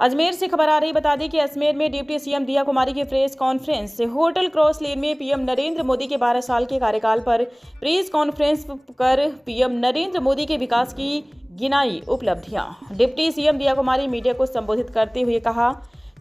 अजमेर से खबर आ रही, बता दें कि अजमेर में डिप्टी सीएम दिया कुमारी की प्रेस कॉन्फ्रेंस। होटल क्रॉस लेन में पीएम नरेंद्र मोदी के 12 साल के कार्यकाल पर प्रेस कॉन्फ्रेंस कर पीएम नरेंद्र मोदी के विकास की गिनाई उपलब्धियां। डिप्टी सीएम दिया कुमारी मीडिया को संबोधित करते हुए कहा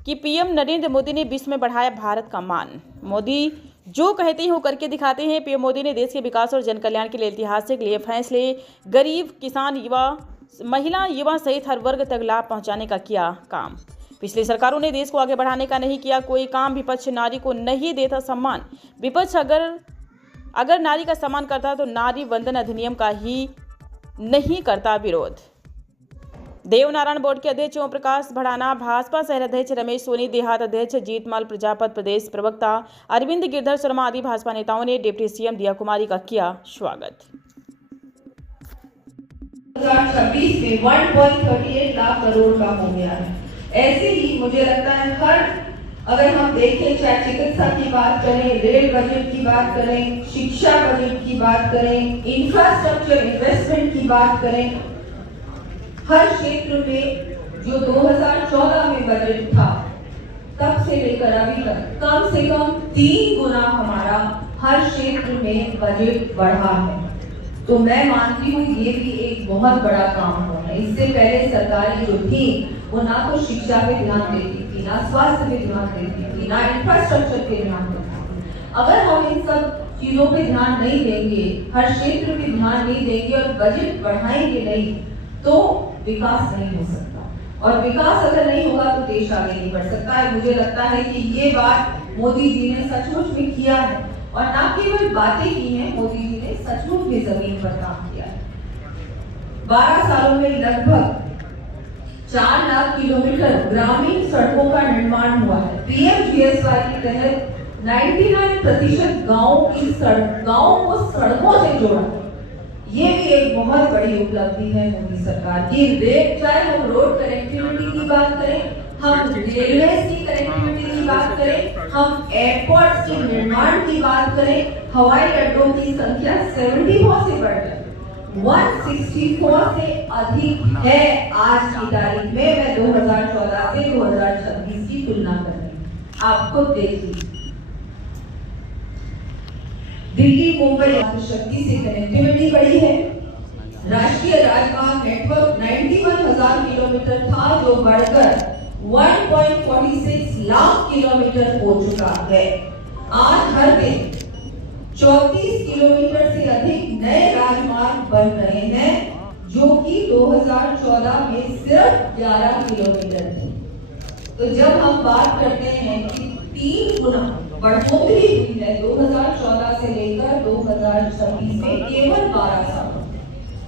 कि पीएम नरेंद्र मोदी ने विश्व में बढ़ाया भारत का मान। मोदी जो कहते हैं वो करके दिखाते हैं। पीएम मोदी ने देश के विकास और जन कल्याण के लिए ऐतिहासिक लिए फैसले। गरीब, किसान, युवा, महिला, युवा सहित हर वर्ग तक लाभ पहुंचाने का किया काम। पिछली सरकारों ने देश को आगे बढ़ाने का नहीं किया कोई काम। विपक्ष नारी को नहीं देता सम्मान। विपक्ष अगर नारी का सम्मान करता तो नारी वंदन अधिनियम का ही नहीं करता विरोध। देवनारायण बोर्ड के अध्यक्ष ओम प्रकाश भड़ाना, भाजपा शहर अध्यक्ष रमेश सोनी, देहात अध्यक्ष जीतमल प्रजापत, प्रदेश प्रवक्ता अरविंद गिरधर शर्मा आदि भाजपा नेताओं ने डिप्टी सीएम दिया कुमारी का किया स्वागत। 2026 में 1.38 लाख करोड़ का हो गया है। ऐसे ही मुझे लगता है अगर हम देखें, चाहे चिकित्सा की बात करें, रेल बजट की बात करें, शिक्षा बजट की बात करें, इंफ्रास्ट्रक्चर इन्वेस्टमेंट की बात करें, हर क्षेत्र में जो 2014 में बजट था तब से लेकर अभी तक कम से कम 3 गुना हमारा हर क्षेत्र में बजट बढ़ा है। तो मैं मानती हूँ ये भी एक बहुत बड़ा काम हुआ है। इससे पहले सरकारें जो थी वो ना तो शिक्षा पे ध्यान देती थी, ना स्वास्थ्य पे ध्यान देती थी, ना इंफ्रास्ट्रक्चर पे ध्यान देती थी। अगर हम इन सब चीजों पे ध्यान नहीं देंगे, हर क्षेत्र पे ध्यान नहीं देंगे और बजट बढ़ाएंगे नहीं तो विकास नहीं हो सकता। और विकास अगर नहीं होगा तो देश आगे नहीं बढ़ सकता है। मुझे लगता है कि ये बात मोदी जी ने सचमुच में किया है और ना केवल बातें की हैं, मोदी जी ने सचमुच में जमीन पर काम किया है। 12 सालों में लगभग 4 लाख किलोमीटर ग्रामीण सड़कों का निर्माण हुआ है। पीएमजीएसवाई के तहत 99% गाँव को सड़कों से जोड़ा। ये भी एक बहुत बड़ी उपलब्धि है मोदी सरकार की। चाहे हम रोड कनेक्टिविटी की बात करें, हम रेलवे की कनेक्टिविटी की बात करें, हम एयरपोर्ट के निर्माण की बात करें, हवाई अड्डों की संख्या 74 से बढ़कर 164 से अधिक है आज की तारीख में। मैं 2014 से 2026 की तुलना कर रही हूँ, आपको देख लीजिए। दिल्ली मुंबई शक्ति से कनेक्टिविटी बढ़ी है। राष्ट्रीय राजमार्ग नेटवर्क 91,000 किलोमीटर था जो बढ़कर 1.46 लाख किलोमीटर हो चुका है। आज हर दिन 34 किलोमीटर से अधिक नए राजमार्ग बन रहे हैं जो कि 2014 में सिर्फ 11 किलोमीटर थे। तो जब हम बात करते हैं कि 3 गुना बढ़ोतरी हुई है 2014 से लेकर 2026 में केवल 12 साल,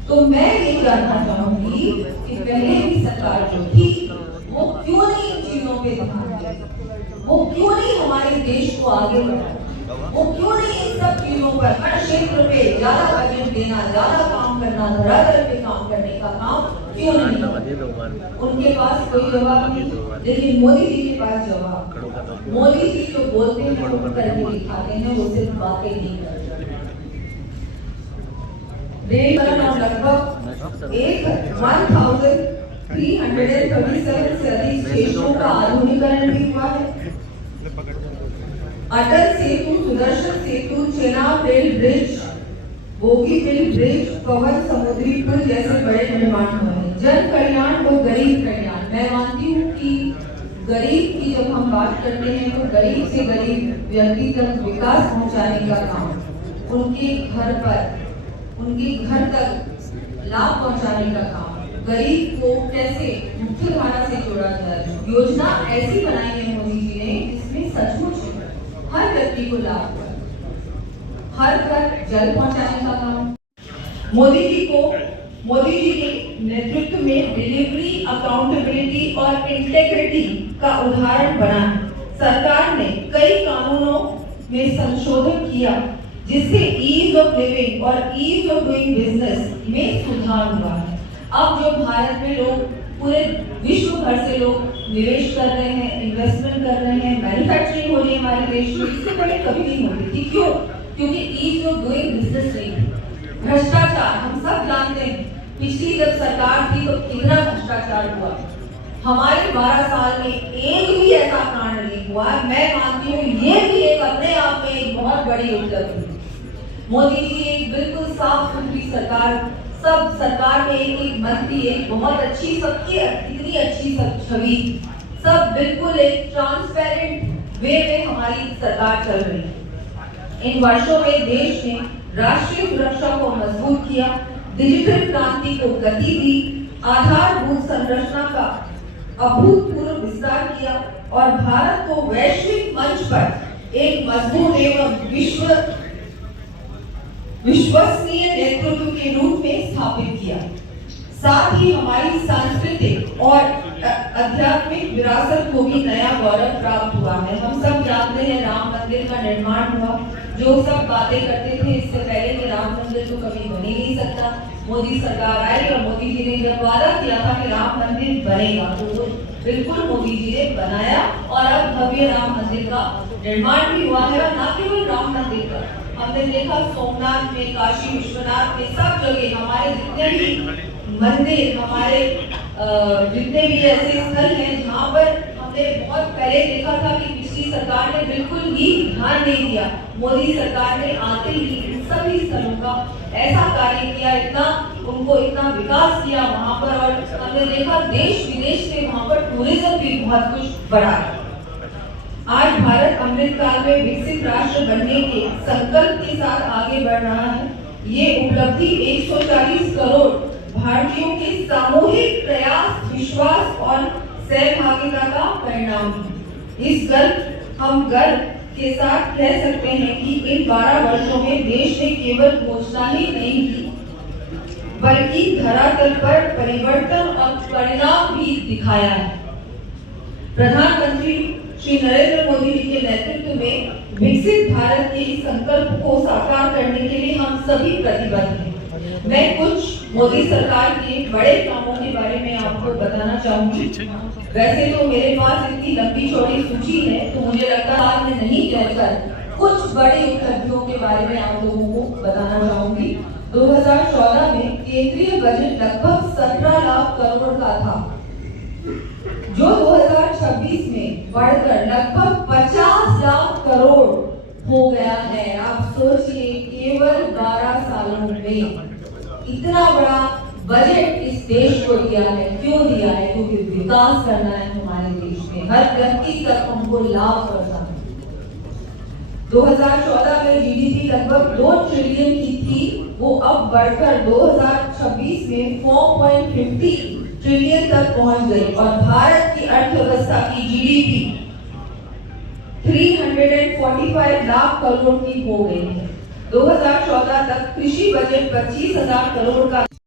तो मैं ये जानना चाहूंगी कि पहले की सरकार जो थी वो क्यों नहीं इन चीजों पे ध्यान दी, वो क्यों नहीं हमारे देश को आगे बढ़ाया, वो क्यों नहीं इन सब चीजों पर हर क्षेत्र पे ज्यादा बजट देना, ज्यादा काम करना, धरातल पे काम करने का काम क्यों नहीं। उनके पास कोई जवाब नहीं, लेकिन मोदी जी के पास जवाब। मोदी जी जो बोलते हैं वो करके दिखाते हैं, वो सिर्फ बातें नहीं करते। रेल लगभग 1337 से अधिक स्टेशनों का आधुनिकीकरण भी हुआ है। Atal Setu, Sudarshan Setu, Chenab rail bridge, Bogibeel bridge, पवन समुद्री पुल जैसे बड़े निर्माण हुए हैं। जन कल्याण व गरीब कल्याण, मैं मानती हूँ कि गरीब की जब हम बात करते हैं तो गरीब से गरीब व्यक्ति तक विकास पहुंचाने का काम, उनके घर तक लाभ पहुंचाने का काम, गरीब को कैसे मुख्य धारा से जोड़ा जाए, योजना ऐसी बनाई है मोदी जी ने जिसमें सचमुच हर व्यक्ति को लाभ हो, हर घर जल पहुंचाने का काम। मोदी जी के नेतृत्व में डिलीवरी, अकाउंटेबिलिटी और इंटेग्रिटी का उदाहरण बना है। सरकार ने कई कानूनों में संशोधन किया जिससे ईज ऑफ लिविंग और ईज ऑफ डूइंग बिजनेस में सुधार हुआ है। अब जो भारत में लोग, पूरे विश्व भर से लोग निवेश कर रहे हैं, इन्वेस्टमेंट कर रहे हैं, मैन्युफैक्चरिंग हो रही है हमारे देश में, इससे पहले कभी नहीं होती थी। क्यों? क्योंकि ईज ऑफ डूइंग बिजनेस नहीं। भ्रष्टाचार हम सब जानते हैं, पिछली जब सरकार थी तो कितना भ्रष्टाचार हुआ। हमारे 12 साल में एक भी ऐसा कांड नहीं हुआ। मैं मानती हूँ ये भी एक अपने आप में एक बहुत बड़ी उपलब्धि है। मोदी जी एक बिल्कुल साफ सुथरी सरकार, सब सरकार में एक एक मंत्री, एक बहुत अच्छी, सबकी इतनी अच्छी सब छवि, सब बिल्कुल एक ट्रांसपेरेंट वे में हमारी सरकार चल रही है। इन वर्षों में देश ने राष्ट्रीय सुरक्षा को मजबूत किया, डिजिटल क्रांति को गति दी, आधारभूत संरचना का अभूतपूर्व विस्तार किया और भारत को वैश्विक मंच पर एक मजबूत एवं विश्वसनीय नेतृत्व के रूप में स्थापित किया। साथ ही हमारी सांस्कृतिक और आध्यात्मिक विरासत को भी नया गौरव प्राप्त हुआ है। हम सब जानते हैं राम मंदिर का निर्माण हुआ। जो सब बातें करते थे इससे पहले कि राम मंदिर तो कभी बन ही नहीं सकता, मोदी सरकार आई और मोदी जी ने जब वादा किया था कि राम मंदिर बनेगा तो बिल्कुल मोदी जी ने बनाया और अब भव्य राम मंदिर का निर्माण भी हुआ है। और न केवल राम मंदिर का, हमने देखा सोमनाथ में, काशी विश्वनाथ में, सब जगह हमारे जितने भी मंदिर, हमारे जितने भी ऐसे स्थल हैं जहाँ पर हमने बहुत पहले देखा था कि पिछली सरकार ने बिल्कुल ही ध्यान नहीं दिया, मोदी सरकार ने आते ही इन सभी स्थलों का ऐसा कार्य किया, इतना उनको इतना विकास किया वहाँ पर। और हमने देखा देश विदेश से वहाँ पर टूरिज्म भी बहुत कुछ बढ़ा। आज भारत अमृत काल में विकसित राष्ट्र बनने के संकल्प के साथ आगे बढ़ रहा है। ये उपलब्धि 140 करोड़ भारतीयों के सामूहिक प्रयास, विश्वास और सहभागिता का परिणाम है। हम गर्व के साथ कह सकते हैं कि इन 12 वर्षों में देश ने केवल घोषणा ही नहीं की, बल्कि धरातल पर परिवर्तन और परिणाम भी दिखाया है। प्रधानमंत्री श्री नरेंद्र मोदी जी के नेतृत्व में विकसित भारत के इस संकल्प को साकार करने के लिए हम सभी प्रतिबद्ध हैं। मैं कुछ मोदी सरकार के बड़े कामों के बारे में आपको बताना चाहूंगी। वैसे तो मेरे पास इतनी लंबी चौड़ी सूची है, तो मुझे लगता है आज मैं नहीं कहकर कुछ बड़ी उपलब्धियों के बारे में आप लोगों को बताना चाहूंगी। 2014 में केंद्रीय बजट लगभग 17 लाख करोड़ का था, जो 2026 में बढ़कर लगभग 50 लाख करोड़ हो गया है। आप सोचिए, केवल 12 सालों में इतना बड़ा बजट इस देश को दिया है। क्यों दिया है? क्योंकि विकास करना है हमारे देश में, हर व्यक्ति तक हमको लाभ पहुंचाना है। 2014 में जीडीपी लगभग 2 ट्रिलियन की थी, वो अब बढ़कर 2026 में 4.50 ट्रिलियन तक पहुंच गई और भारत की अर्थव्यवस्था की जीडीपी 345 लाख करोड़ की हो गई है। 2014 तक कृषि बजट 25,000 करोड़ का